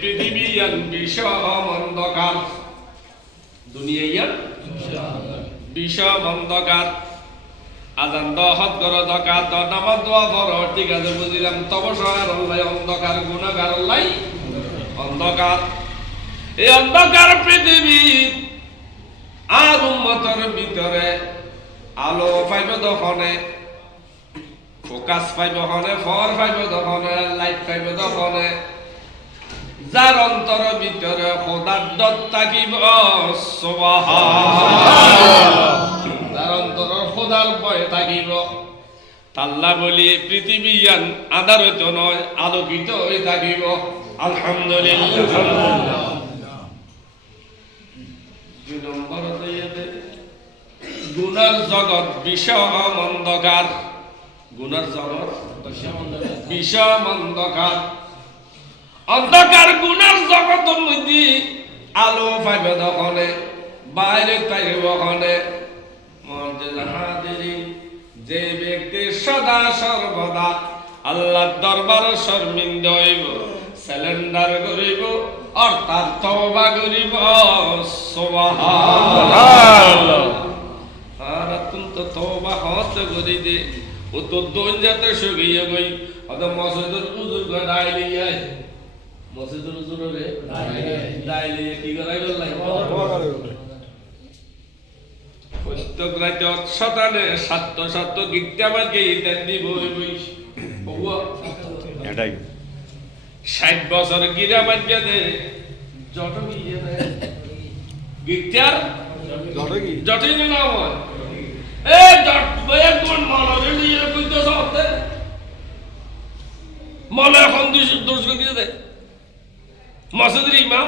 পৃথিবী বিষম অন্ধকার দুনিয়া বিষম অন্ধকার আজান দহত গর দকাত দ নামাজ দোয়া ফর ঠিক আছে, বুঝিলাম। তব সহার আল্লাহ অন্ধকার এই অন্ধকার পৃথিবী আর উম্মতর ভিতরে আলো পাইব দখনে ফোকাস পাইব হনে, ফর পাইব দখনে লাইট পাইব দখনে যার অন্তর ভিতরে খোদার দত থাকিব যার অন্তর খোদার ভয় থাকিব তাল্লা বলি পৃথিবী ইয়ান আধার হইতে নয় আলোকিত হয়ে থাকিব আলহামদুলিল্লাহ গুণার জগৎ বিষম অন্ধকার গুণার জগৎ বিষম অন্ধকার অন্ধকার গুণার জগতের মধ্যে আলো পাইবে দখনে বাইরে পাইবে ওখানে যে ব্যক্তি সদা সর্বদা, আল্লাহ দরবার শর্মিন্দ হইব সিলিন্ডার করিব, অর্থাৎ তওবা করিব। আর তো তওবা হত করি দে, ও তো দোন যাতে শুকিয়ে গই। অত মসজিদের উজুর করে ডাইলি আয় মসজিদের উজুর রে ডাইলি কি করাই বললাই শতানে সাত্য সাত্য ইতেন দিব বই এটাই। ষাট বছর গিরা মাঝে দে। জট গিয়ে দে গীতার? জটিল না হয়। এ জট বয়ে কোন মনে নিয়ে কইতে মনে এখন দুই দোষ দিয়ে দে। মসজিদের ইমাম